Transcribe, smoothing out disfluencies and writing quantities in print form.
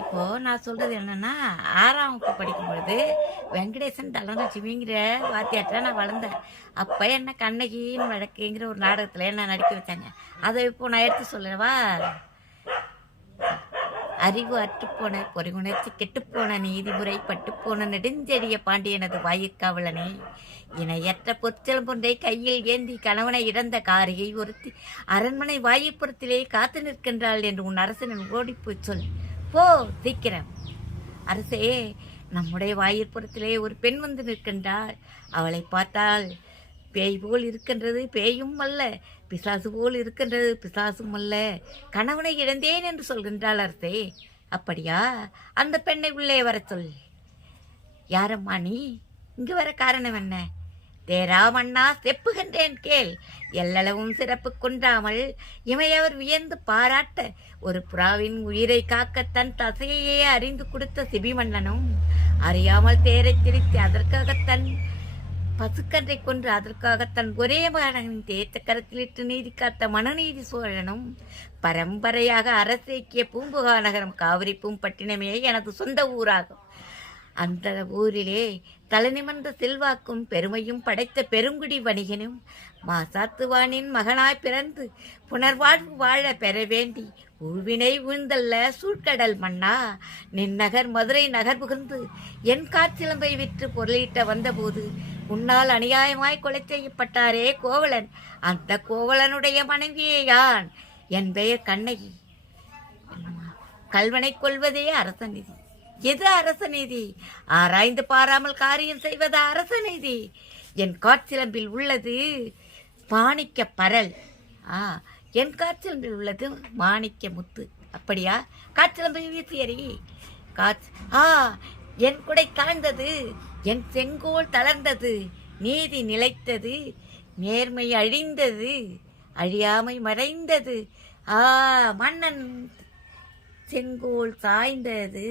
இப்போ நான் சொல்றது என்னன்னா, 6ஆம் வகுப்பு படிக்கும் பொழுது வெங்கடேசன் தனலட்சுமிங்கிற வாத்தியார்ட்ட நான் வளர்ந்தேன். அப்ப என்ன கண்ணகியின் வழக்குங்கிற ஒரு நாடகத்துல என்ன நடிக்க வச்சாங்க. அத இப்போ நான் எடுத்து சொல்லவா? அறிவு அற்றுப்போன பொறிகுணர்ச்சி கெட்டுப்போன நீதிமுறை பட்டுப்போன நெடுஞ்செழிய பாண்டியனது வாயிற்காவலனே, இணையற்ற பொற்சிலம்பொன்றை கையில் ஏந்தி கணவனை இழந்த காரியை ஒருத்தி அரண்மனை வாயிற்புறத்திலே காத்து நிற்கின்றாள் என்று உன் அரசனின் ஓடிப்போய் சொல். போ சீக்கிரம். அரசே, நம்முடைய வாயிற்புறத்திலே ஒரு பெண் வந்து நிற்கின்றாள். அவளை பார்த்தால் பேய் போல் இருக்கின்றது, பேயும் அல்ல. பிசாசு போல் இருக்கின்றது, பிசாசும் அல்ல. கணவனை இழந்தேன் என்று சொல்கின்றாள் அரசே. அப்படியா? அந்த பெண்ணை உள்ளே வர சொல். யாரம்மா நீ? இங்கு வர காரணம் என்ன? தேராமண்ணா செப்புகின்றேன் கேள். எல்லளவும் சிறப்பு குன்றாமல் இமையவர் வியந்து பாராட்ட ஒரு புறாவின் உயிரை காக்க தன் தசையையே அறிந்து கொடுத்த சிபிமன்னனும் அறியாமல் தேரை திரித்து அதற்காக தன் பசுக்கன்றை கொன்று அதற்காக தன் ஒரே மகனின் தேத்த கரத்திலிட்டு நீதி காத்த மனுநீதி சோழனும் பரம்பரையாக அரசேக்கிய பூம்புகா நகரம் காவிரி பூம்பட்டினமே எனது சொந்த ஊராகும். அந்த ஊரிலே தலைநிமர்ந்த செல்வாக்கும் பெருமையும் படைத்த பெருங்குடி வணிகனும் மாசாத்துவானின் மகனாய் பிறந்து புனர்வாழ்வு வாழ பெற வேண்டி ஊழ்வினை வீழ்ந்தல்ல சூழ்கடல் மன்னா, நின் நகர் மதுரை நகர் புகுந்து என் காற்றிலம்பை விற்று பொருளீட்ட வந்தபோது உன்னால் அநியாயமாய் கொலை செய்யப்பட்டாரே கோவலன். அந்த கோவலனுடைய மனைவியே யான். என் பெயர் கண்ணகி. கல்வனை கொள்வதே அரசநீதி. எது அரசநீதி? ஆராய்ந்து பாராமல் காரியம் செய்வது அரசநீதி. என் காற்சிலம்பில் உள்ளது மாணிக்க பரல். என் காற்சிலம்பில் உள்ளது மாணிக்க முத்து. அப்படியா? காற்சிலம்பை வீசியறி. என் குடை தாழ்ந்தது, என் செங்கோல் தளர்ந்தது, நீதி நிலைத்தது, நேர்மை அழிந்தது, அழியாமை மறைந்தது. மன்னன் செங்கோல் சாய்ந்தது.